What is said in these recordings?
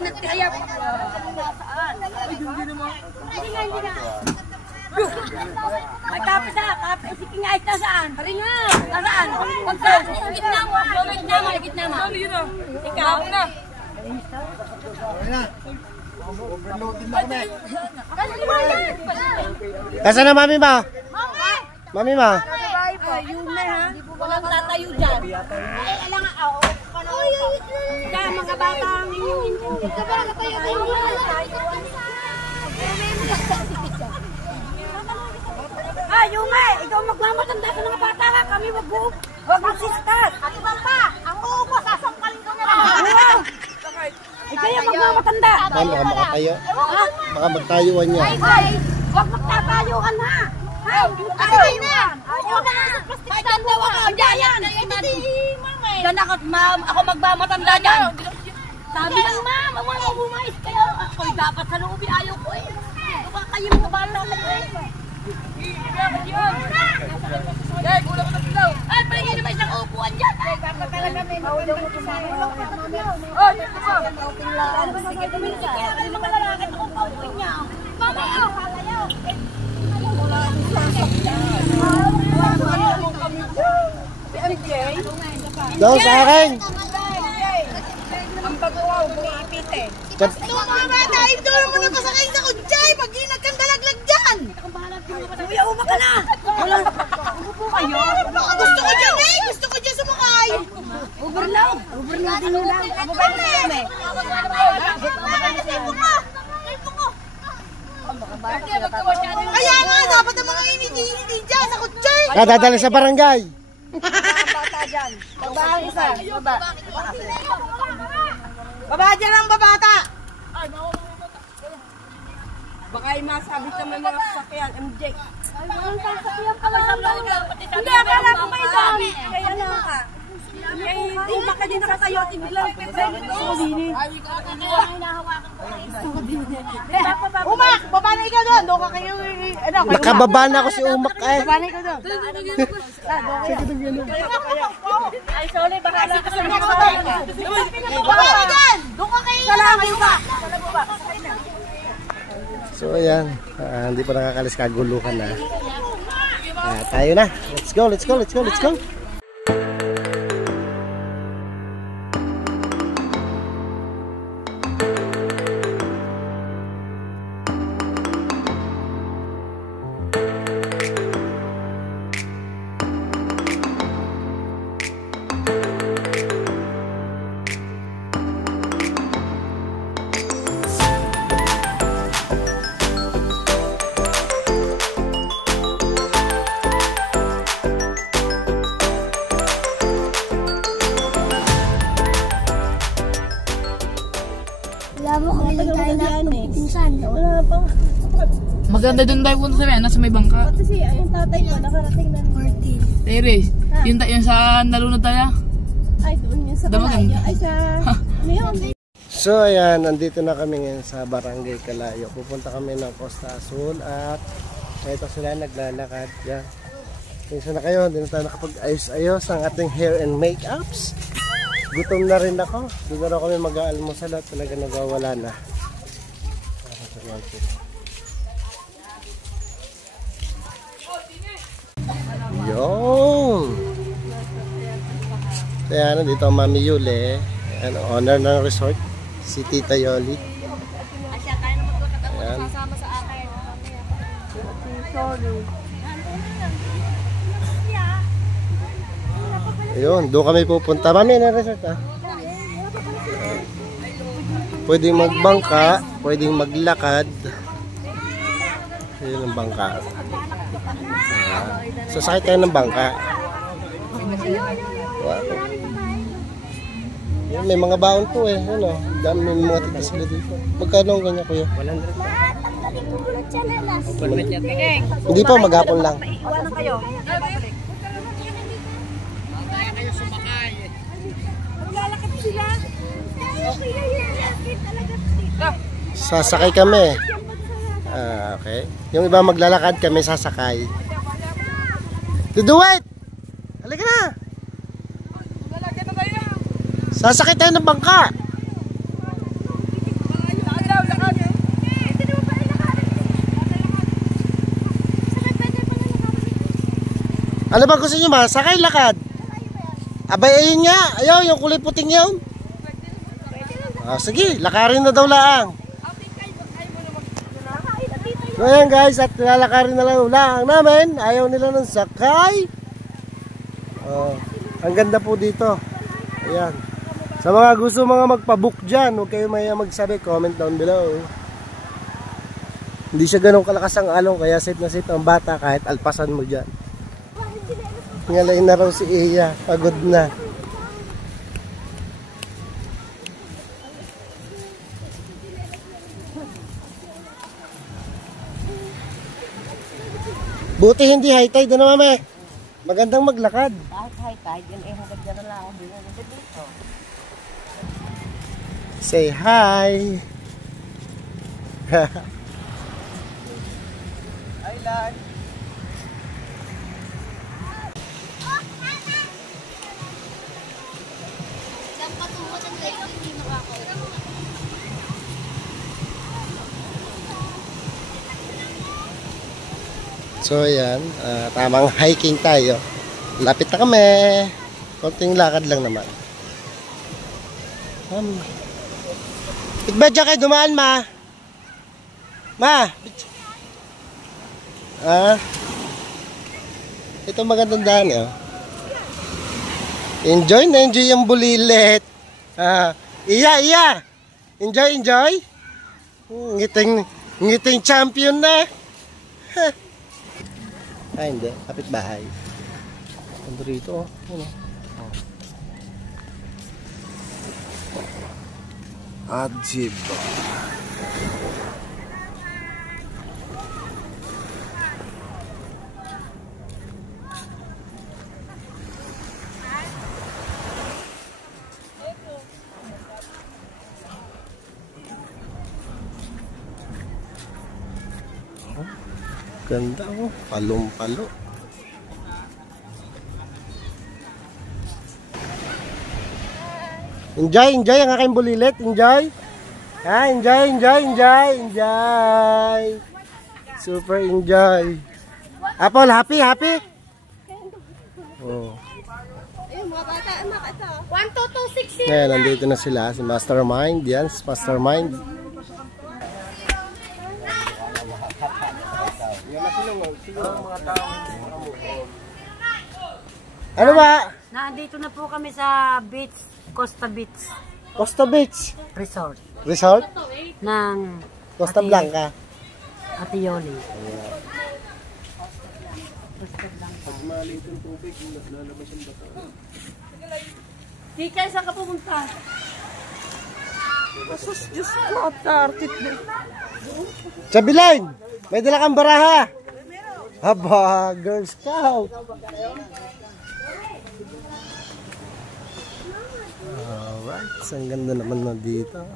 natihayap. Ay, hindi naman. Hindi nga. May kape sa kape. Sige nga, ito saan? Pari nga. Saan? Pagkaan. Gitna mo. Gitna mo. Ikaw na. Overloading na kami. Nasaan na mami ma? Mami ma? Ayun na ha. Walang tatayo dyan. Ay, alam nga. Kaya mga bata ang inyong yung nga, ikaw magmamatanda sa mga bata ka. Kami wag magsistat. At iba pa, ang uupo, sasampalin ko na lang. Ikaw yung magmamatanda. Baka makatayo. Baka magtayuan niya. Wag magtatayuan ha. Ay na. Ayaw na. Pagyan daw ako. Diyan. Diyan ako magmamatanda dyan. Sabi ng ma'am, wala bumais kayo. Ako'y dapat sa loob. Ayaw ko eh. Baka kayo mga bala kayo eh. Ay, palingin naman isang upuan dyan. Ay, baka talaga may maulong mo kusama. Oh, dito mo. Sige, tumingin. Kaya mga lalaki na kung paupuin niya. Mama, halayaw. Daw sa akin. Ang baguwaw, buipite. Ito mga bata, indoro mo na pasakay sa kutsay. Pag ginag kang dalaglag dyan. Kuya, uma ka na. Umupo kayo. Gusto ko dyan eh. Gusto ko dyan sumakay. Overload. Overload din lang. Kababay mo kami. Kaya nga, dapat ang mga initi dyan sa kutsay. Dadala sa barangay. Bata dyan. Baba ang isa. Baba. Baba dyan ang babata. Baka yung masabit naman mga sasakyan, MJ. Ang sasakyan pala sa mga. Hindi, akala ko may dami. Kaya na ka. Kaya uma ka din nakatayo. Tiglang. Umak, baba na ikaw doon. Doon ka kayo. Nakababa na ako si Umak eh. Baba na ikaw doon. Ay, sorry. Bahala ka sa mga. Baba ka dyan. Doon ka kayo. Salamat ka. So ayan, hindi pa nakakalis, kaguluhan na. Tayo na. Let's go, let's go, let's go, let's go. Maganda doon tayo punta sa may, nasa may bangka. Kasi yung tatay ko nakarating ng 14. Teres, yung sa nalunod tayo. Ay, doon yun sa Damagan. Kalayo. Ay, sa... Ano yun? So ayan, nandito na kami ngayon sa Barangay Kalayo. Pupunta kami ng Costa Azul at ito sila naglalakad. Yan. Tingnan na kayo, hindi na tayo nakapag-ayos-ayos ang ating hair and makeups. Gutom na rin ako. Doon na kami mag-aalmusal at talaga nagwawala na. Yun! Kaya nandito ang Mami Yule, owner ng resort, si Tita Yoli. Ayan. Ayun, doon kami pupunta. Mami, na resort ah. Pwedeng magbangka, pwedeng maglakad. Ayun ang bangka. So sakit tayo ng bangka. Wow. Yan, may mga baon po eh. Ano? Dami may mga tigas sila dito. Magkano ang ganyan kuya? 100. Hindi po, maghapon lang. Iwanan kayo. Maglalakad sila. Sasakay kami. Okay. Yung iba maglalakad, kami sasakay. Duduwit! Halika na! Sasakay tayo ng bangka! Ano ba gusto nyo ma? Sakay lakad? Abay ayun nga. Ayaw, yung kulay puting yun. Sige, lakarin na daw laang. So ayan guys, at lalakarin na lang namin. Ayaw nila ng sakay. Ang ganda po dito. Ayan. Sa mga gusto mga magpabook dyan, huwag kayo maya magsabi, comment down below. Hindi siya ganun kalakas ang alon, kaya safe na safe ang bata kahit alpasan mo dyan. Ngalain na raw si Iya, pagod na. Buti hindi high tide na mami. Magandang maglakad. Kahit high tide, yun eh, hanggang dyan na lang ako dito. Say hi. Island. So ayan, tamang hiking tayo. Lapit na kami. Konting lakad lang naman. Bitbadya kayo dumaan ma. Ma. Ito magandang daan eh. Enjoy na enjoy yung bulilit. Iya. Enjoy. Ngiting champion na. Hindi. Kapit bahay. Ando rito. Ano? Ajiba. Ganda oh, palong-palo. Enjoy ang aking bulilit. Enjoy. Enjoy. Super enjoy. Apple, happy? Oh. Ayun, mga bata, anak, ito. 1, 2, 2, 6, 0. Ngayon, nandito na sila. Si Mastermind. Yan, si Mastermind. Ano ba? Nandito na po kami sa beach, Costa Beach Costa Beach Resort ng Costa Blanca. Atioli. Di kayo saan ka pumunta? Diyos ko, tartit na. Chabilain, may dala kang baraha. Haba, Girl Scout. Alright, ang ganda naman na dito.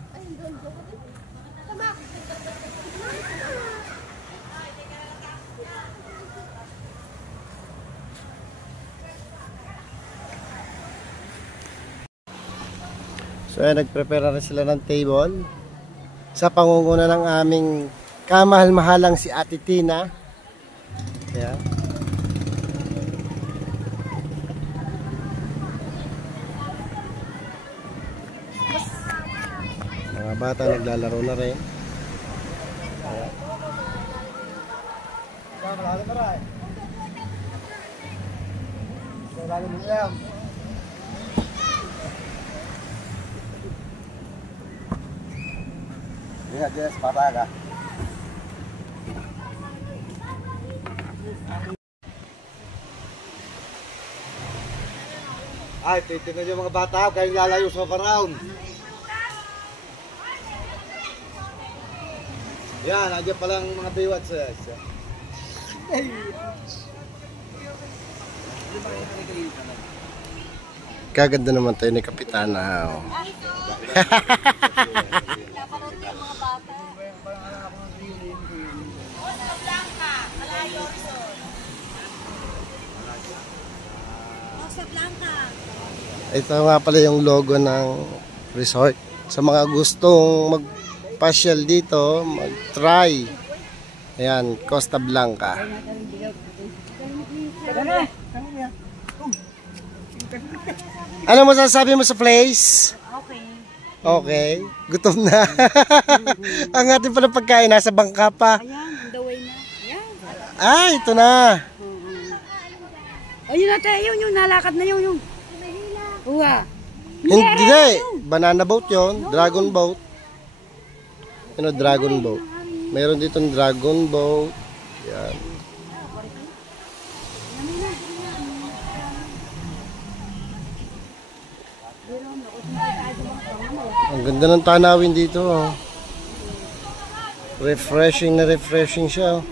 So nagprepare na sila ng table sa pangunguna ng aming kamahal-mahalang si Ate Tina. Ayan. Mga bata naglalaro na rin. Lihat dia sepatah kah? Ay, titignan nyo mga bata, kayo lalayo sa paraon. Yan, nandiyan palang mga biwats. Kaganda naman tayo ni Kapitana. Oh. Ito nga pala yung logo ng resort. Sa mga gustong magpasyal dito, mag-try. Ayan, Costa Blanca. Ano masasabi mo sa place? Okay. Okay. Gutom na. Ang ating palang pagkain, nasa bangka pa. Ayan, on the way na. Ayan. Ah, ito na. Ayun na tayo, yung nalakad na yung. Uwa. Hindi. Banana boat yon, dragon boat. Ano, dragon boat. Mayroon dito ng dragon boat. Yan. Ang ganda ng tanawin dito. Oh. Refreshing na refreshing siya.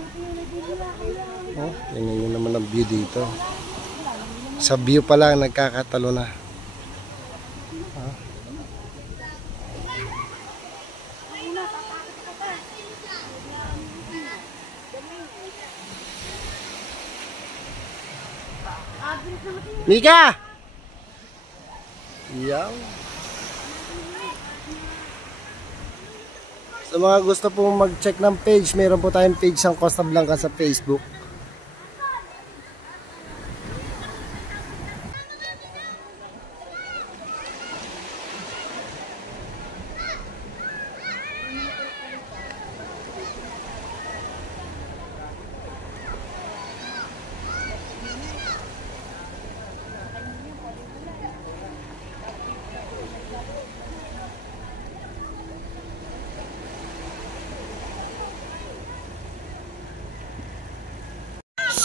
Oh, tingnan nyo naman ang view dito. Sa view pa lang nagkakatalo na. Mika! Yaw. Sa mga gusto pong mag-check ng page, meron po tayong page ng Costa Blanca sa Facebook.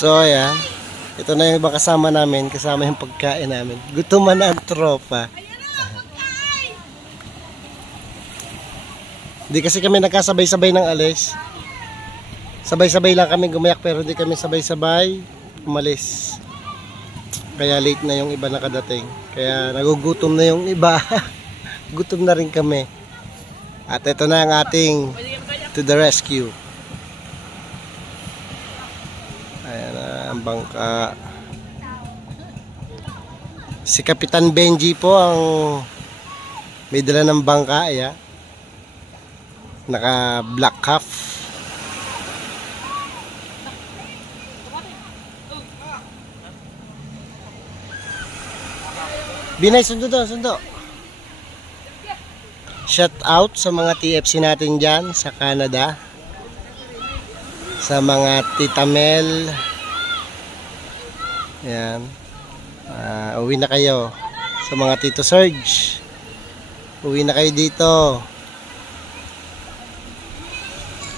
So ayan, ito na yung iba kasama namin, kasama yung pagkain namin. Gutom na ang tropa. Hindi kasi kami nagkasabay-sabay ng alis. Sabay-sabay lang kami gumayak pero hindi kami sabay-sabay umalis. Kaya late na yung iba nakadating. Kaya nagugutom na yung iba. Gutom na rin kami. At ito na ang ating to the rescue. Ayan na ang bangka. Si Kapitan Benji po ang may dala ng bangka. Ayan. Naka black cuff. Binay, sundo daw, sundo. Shout out sa mga TFC natin dyan sa Canada. Sa mga Tita Mel. Ayan. Uwi na kayo. Sa mga Tito Serge. Uwi na kayo dito.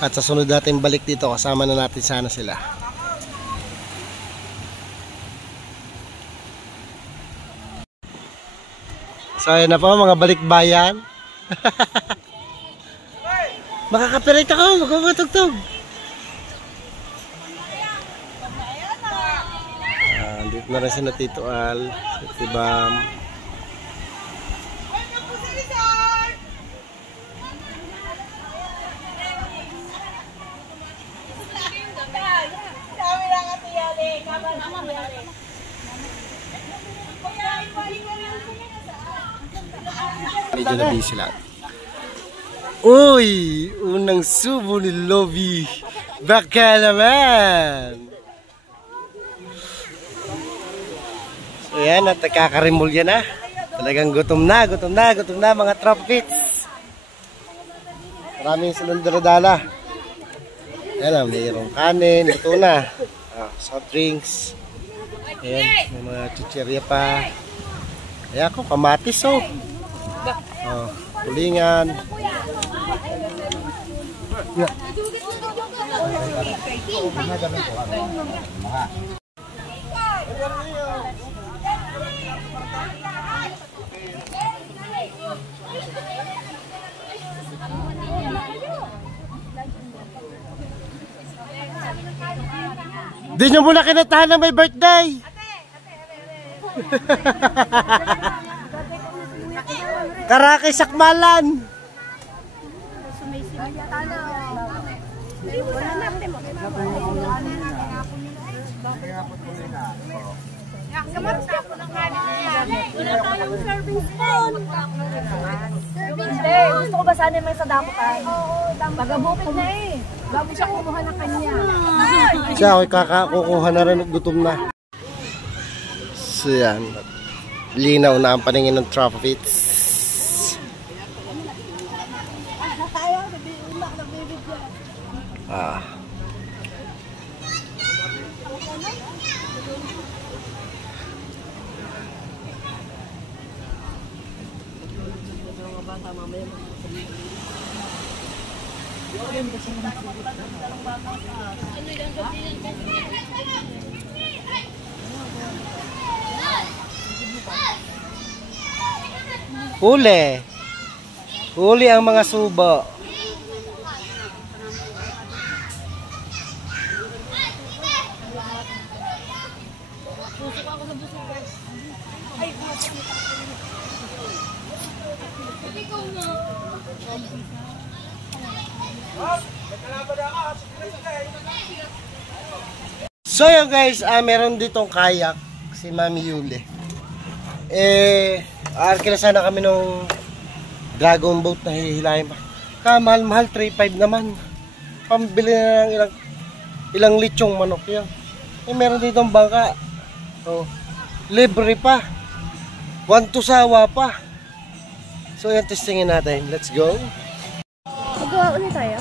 At sa sunod natin balik dito, kasama na natin sana sila. So ayan na po mga balikbayan. Makaka-copyright ako, magpapatugtog. Dito na rin si na Tito Al, si Bam. Medyo na busy lang. Uy! Unang subo ni Lovie. Baka naman! So yan, at nakakarimulya na. Talagang gutom na mga tropits. Maraming silang daladala. Yan, mayroong kanin, ito na. Soft drinks. Ayan, may mga chichirya pa. Ayan ko, kamatis oh. Tulingan. Yeah. Di nyo muna kinatahan na may birthday. Karaki Sakmalan. Gusto ko ba sana may sa dakutan? Pagabok ko na eh. Bago siya kumuha ng kanya. Siya, ako'y kukuha na rin at gutom na. So yan. linaw na ang paningin ng traffic. Ah. Huli. Huli ang mga subo. So yun guys, meron ditong kayak si Mami Yuli. Arkila sana kami nung dragon boat na hihilahin pa. Kamahal-mahal, 3.5 naman. Pambili na ng ilang litsong manok yan. Meron ditong bangka. Oh, libre pa. 1 to sawa pa. So yan, testingin natin. Let's go. Magawa ulit tayo.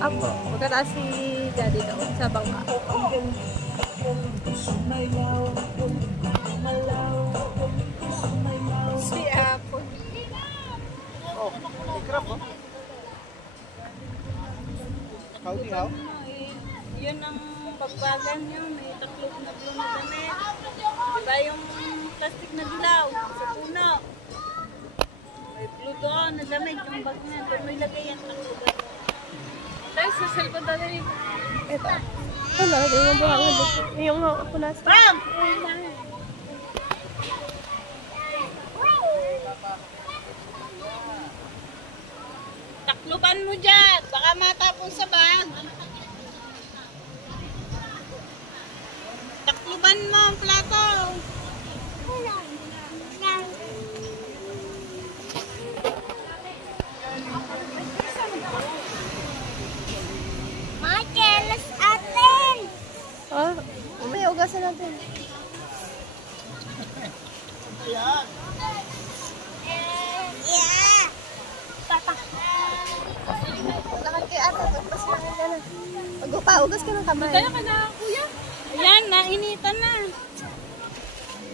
Apo, magkataas si Daddy daw sa bangka. Si Apple. Oh, ikrap oh. Kaulihaw? Yun ang pagbagan nyo. May taklog na blue na damit. Diba yung plastic na dilaw sa puno? May blue doon na damit. Yung bag na. Doon may lagay yung taklog. Dahil sa cellphone na rin. Ito. Ano, yung buhang yung ako nasa. Bam! Takluban mo dyan. Baka matapon sa bag. Takluban mo ang plato. Makelas atin! Ah, may ugasan natin. Yeah! Papa! Lakad kayo ate, magpas na ka na. Mag-upaugas ka ng kamay. Kaya ka na, kuya. Ayan, nainitan na.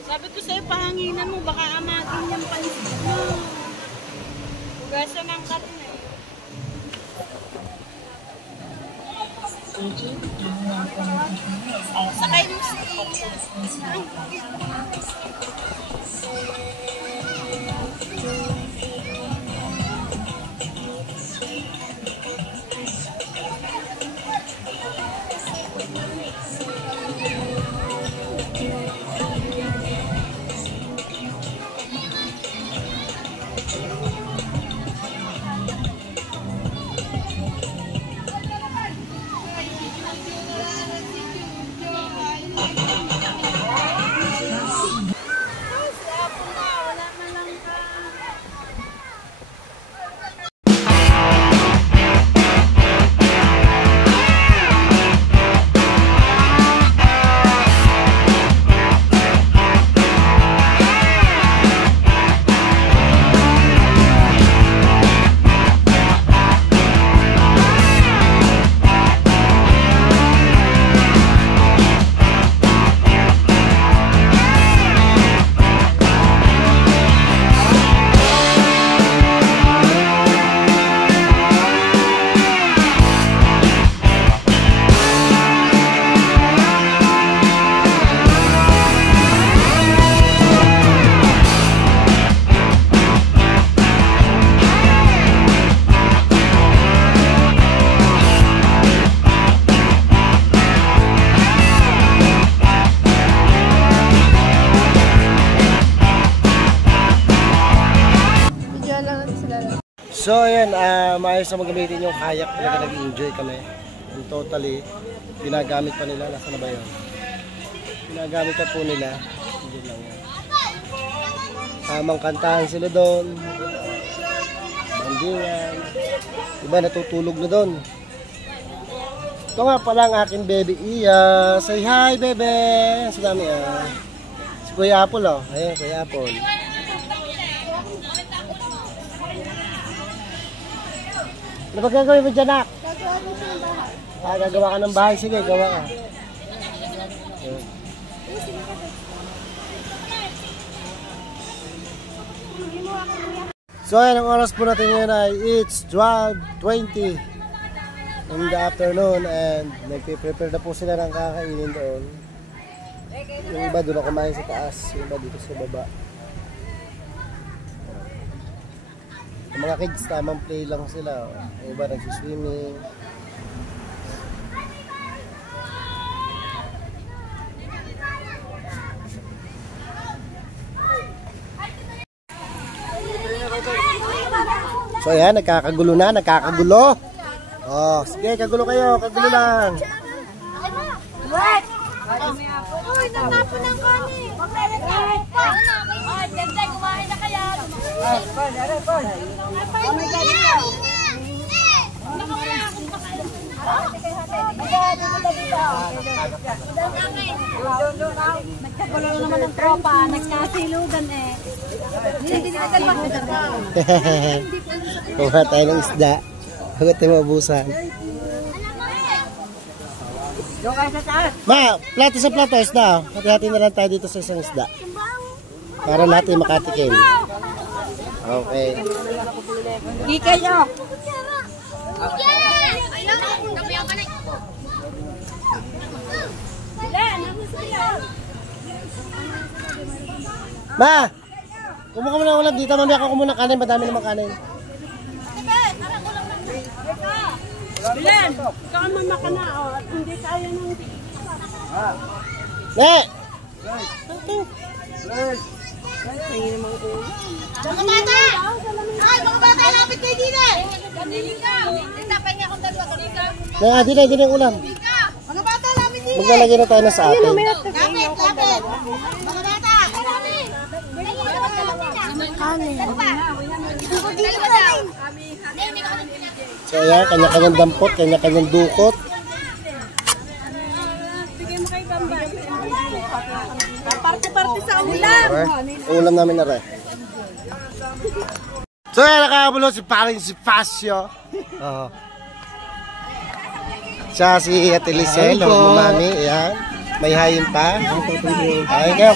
Sabi ko sa'yo, pahanginan mo, baka amatin yung pansit mo. Ugasan ng karne. Sakay mo si So ayan, maayos na magamitin yung kayak. Talaga nag-enjoy kami. And totally, pinagamit pa nila. Nasaan na ba yun? Pinagamit pa po nila. Hindi lang yan. Tamang kantahan sila doon. Bandingan. Iba natutulog na doon. Ito nga pala ang aking baby Iya. Say hi, bebe. Si Mami si Kuya Apple oh. Ayun, Kuya Apple. Ano ba gagawin mo dyan, Nak? Gagawa ka ng bahay. Sige, gawa ka. Okay. So ayan, ang oras po natin ngayon ay it's 12:20 in the afternoon and nagpe-prepare na po sila ng kakainin doon. Yung iba doon na kumain sa taas, yung iba dito sa baba. Yung mga kids, tamang play lang sila. Yung iba nagsiswimming. So ayan, nagkakagulo na, nagkakagulo. Oh, sige, kagulo kayo, kagulo lang. What? Uy, natapon ng kami. Ay, ganda, kumain na kaya. Nagkagulo naman ng tropa, nagkasilugan eh. Hindi Kuha tayo ng isda. Huwag tayo mabusan. Ma, plato sa plato, isda. Hati-hati na lang tayo dito sa isang isda. Para natin makatikim. Okay. Hindi kayo. Ma! Kumuha ka muna ng ulam dito. Mami ako kumuha ng kanin. Madami naman kanin. Bilen, kama makana o. Hindi kaya nang... Ne! Mga bata! Ay, mga bata, lapit kayo dito! Ne, di na yung ulam. Mga bata, lapit dito! Maglalagay na tayo na sa atin. Lapit! Mga bata! So ayan, kanya-kanyang dampot, kanya-kanyang dukot. Parte-parte sa ulam. Ulam namin na rin. So ayan, nakabulo si paring si Fasio. Siya si Ate Lisel, mami. Ayan, may hayin pa. Kain kayo,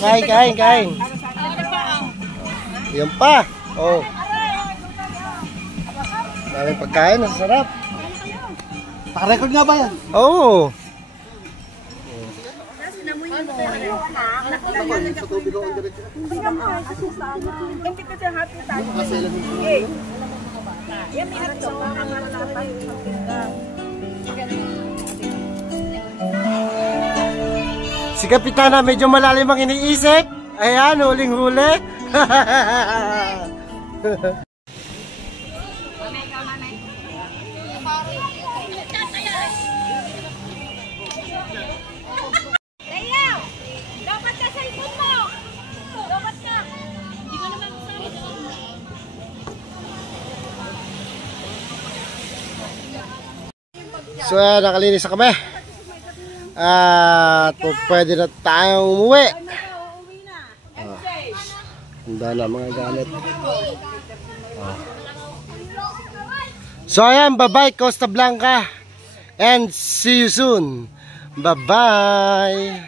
kain. Yan pa. Oh. Maraming pagkain, masarap. Naka-record nga ba yan? Oo. Si Kapitana medyo malalim ang iniisip. Ayan, huling-huli. So nakalinis na kami. At pwede na tayong umuwi. Handa na mga gamit. So ayan, bye-bye Costa Blanca. And see you soon. Bye-bye.